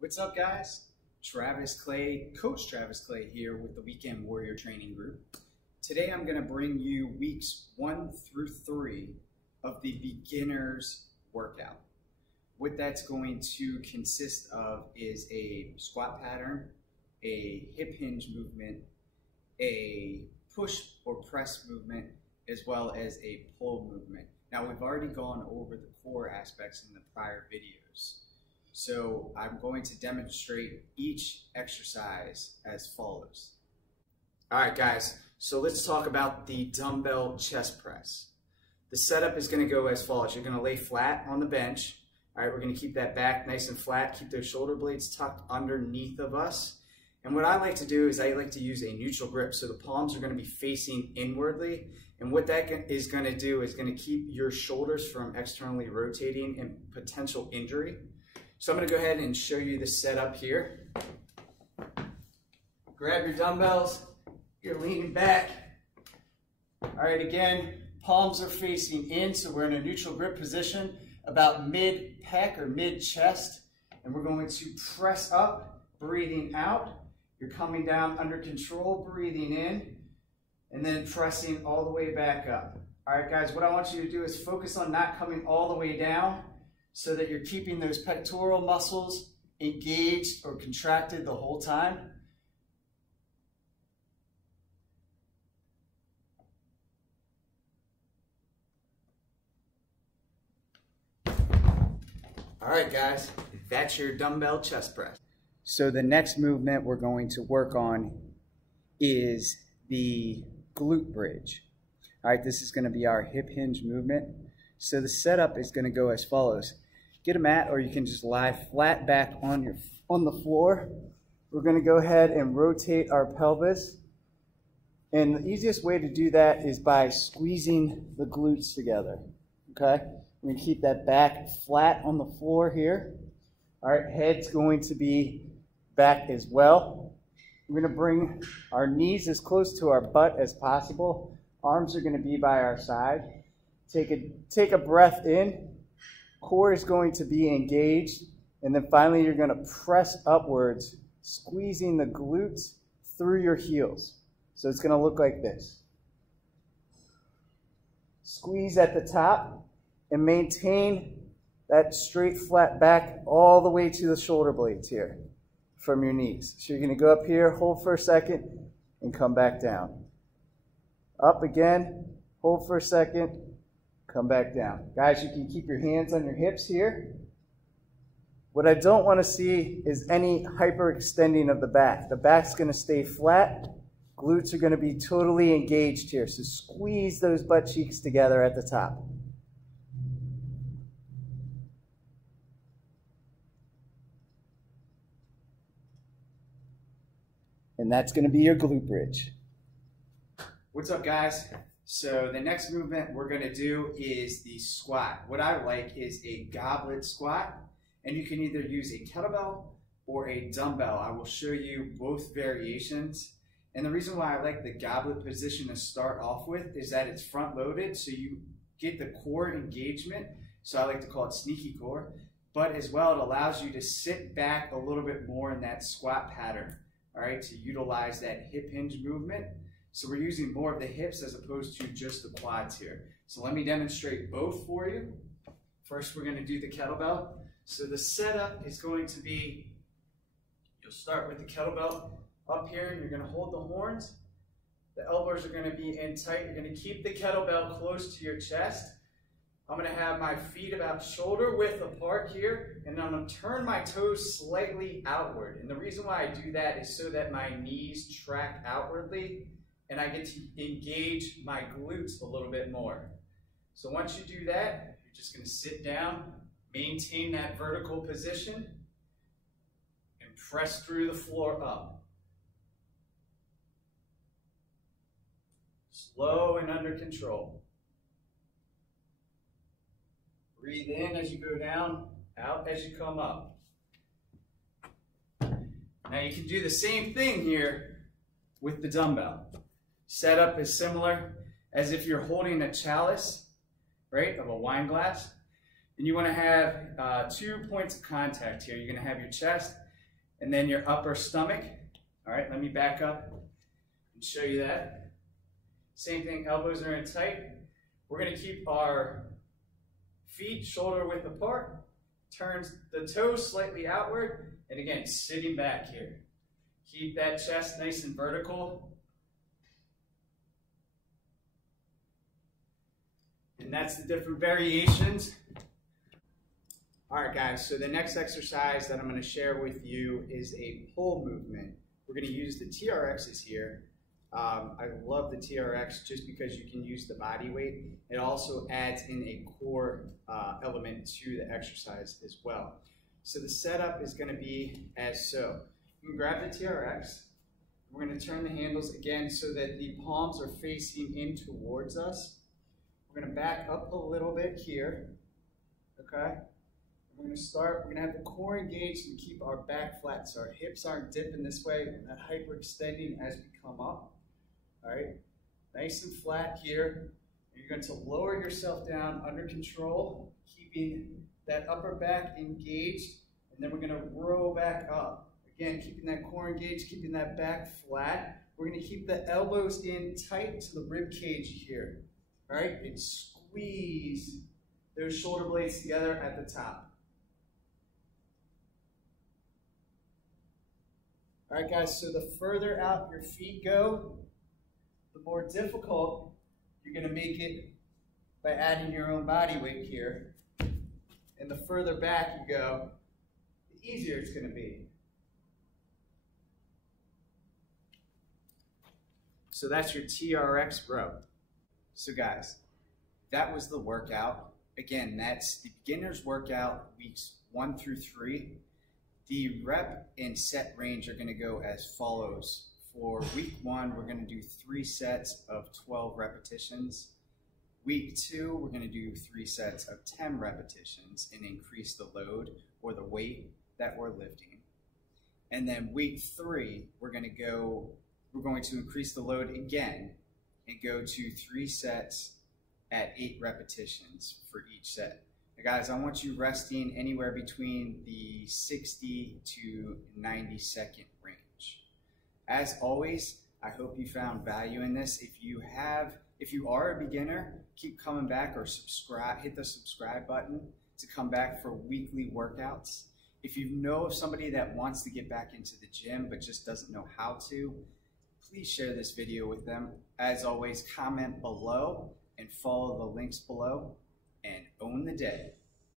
What's up, guys? Coach Travis Clay here with the Weekend Warrior Training Group. Today I'm going to bring you weeks 1 through 3 of the beginner's workout. What that's going to consist of is a squat pattern, a hip hinge movement, a push or press movement, as well as a pull movement. Now, we've already gone over the core aspects in the prior videos. So I'm going to demonstrate each exercise as follows. All right, guys, so let's talk about the dumbbell chest press. The setup is going to go as follows. You're going to lay flat on the bench. All right, we're going to keep that back nice and flat, keep those shoulder blades tucked underneath of us. And what I like to do is I like to use a neutral grip. So the palms are going to be facing inwardly. And what that is going to do is going to keep your shoulders from externally rotating and potential injury. So I'm going to go ahead and show you the setup here. Grab your dumbbells, you're leaning back. All right, again, palms are facing in, so we're in a neutral grip position, about mid-pec or mid-chest, and we're going to press up, breathing out. You're coming down under control, breathing in, and then pressing all the way back up. All right, guys, what I want you to do is focus on not coming all the way down, so that you're keeping those pectoral muscles engaged or contracted the whole time. All right, guys, that's your dumbbell chest press. So the next movement we're going to work on is the glute bridge. All right, this is going to be our hip hinge movement. So the setup is going to go as follows. Get a mat, or you can just lie flat back on the floor. We're going to go ahead and rotate our pelvis. And the easiest way to do that is by squeezing the glutes together. Okay? We're going to keep that back flat on the floor here. All right, head's going to be back as well. We're going to bring our knees as close to our butt as possible. Arms are going to be by our side. Take a breath in. Core is going to be engaged. And then finally, you're going to press upwards, squeezing the glutes through your heels. So it's going to look like this. Squeeze at the top and maintain that straight flat back all the way to the shoulder blades here from your knees. So you're going to go up here, hold for a second, and come back down. Up again, hold for a second, come back down. Guys, you can keep your hands on your hips here. What I don't want to see is any hyperextending of the back. The back's going to stay flat. Glutes are going to be totally engaged here. So squeeze those butt cheeks together at the top. And that's going to be your glute bridge. What's up, guys? So the next movement we're going to do is the squat. What I like is a goblet squat, and you can either use a kettlebell or a dumbbell. I will show you both variations. And the reason why I like the goblet position to start off with is that it's front loaded, so you get the core engagement. So I like to call it sneaky core, but as well, it allows you to sit back a little bit more in that squat pattern, all right, to utilize that hip hinge movement. So we're using more of the hips as opposed to just the quads here. So let me demonstrate both for you. First, we're going to do the kettlebell. So the setup is going to be, you'll start with the kettlebell up here. You're going to hold the horns. The elbows are going to be in tight. You're going to keep the kettlebell close to your chest. I'm going to have my feet about shoulder width apart here, and I'm going to turn my toes slightly outward. And the reason why I do that is so that my knees track outwardly, and I get to engage my glutes a little bit more. So once you do that, you're just going to sit down, maintain that vertical position, and press through the floor up. Slow and under control. Breathe in as you go down, out as you come up. Now you can do the same thing here with the dumbbell. Setup is similar as if you're holding a chalice, right, of a wine glass. And you want to have 2 points of contact here. You're going to have your chest and then your upper stomach. All right, let me back up and show you that. Same thing, elbows are in tight. We're gonna keep our feet shoulder width apart, turns the toes slightly outward, and again, sitting back here. Keep that chest nice and vertical. And that's the different variations. All right, guys, so the next exercise that I'm gonna share with you is a pull movement. We're gonna use the TRXs here. I love the TRX just because you can use the body weight. It also adds in a core element to the exercise as well. So the setup is gonna be as so. You can grab the TRX. We're gonna turn the handles again so that the palms are facing in towards us. We're gonna back up a little bit here, okay? We're gonna have the core engaged and keep our back flat so our hips aren't dipping this way and not hyperextending as we come up, all right? Nice and flat here. And you're going to lower yourself down under control, keeping that upper back engaged, and then we're gonna row back up. Again, keeping that core engaged, keeping that back flat. We're gonna keep the elbows in tight to the rib cage here, all right? And squeeze those shoulder blades together at the top. All right, guys, so the further out your feet go, the more difficult you're gonna make it by adding your own body weight here. And the further back you go, the easier it's gonna be. So that's your TRX row. So guys, that was the workout. Again, that's the beginner's workout, weeks 1 through 3. The rep and set range are gonna go as follows. For week 1, we're gonna do 3 sets of 12 repetitions. Week 2, we're gonna do 3 sets of 10 repetitions and increase the load or the weight that we're lifting. And then week 3, we're going to increase the load again and go to 3 sets at 8 repetitions for each set. Now guys, I want you resting anywhere between the 60 to 90 second range. As always, I hope you found value in this. If you are a beginner, keep coming back or hit the subscribe button to come back for weekly workouts. If you know of somebody that wants to get back into the gym but just doesn't know how to, please share this video with them. As always, comment below and follow the links below and own the day.